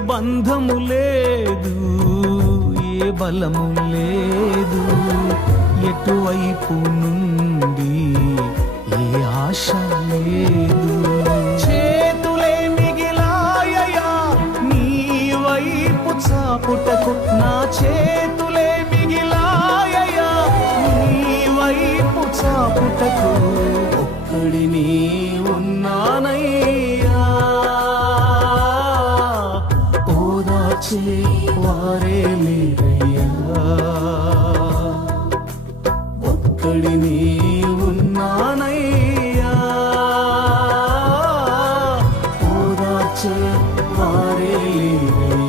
బంధము లేదు, ఏ బలము లేదు, ఎటువైపు నుండి ఏ ఆశ లేదు. చేతులే మిగిలాయయా నీ వైపు చాపుటకు, నా చేతులే మిగిలాయయా నీ వైపు చాపుటకు. ఒక్కడిని ఉన్నానయ్యా, ఓదార్చే వారే లేరయ్యా. ఒక్కడిని ఉన్నానయ్యా, ఓదార్చే వారే లేరయ్యా.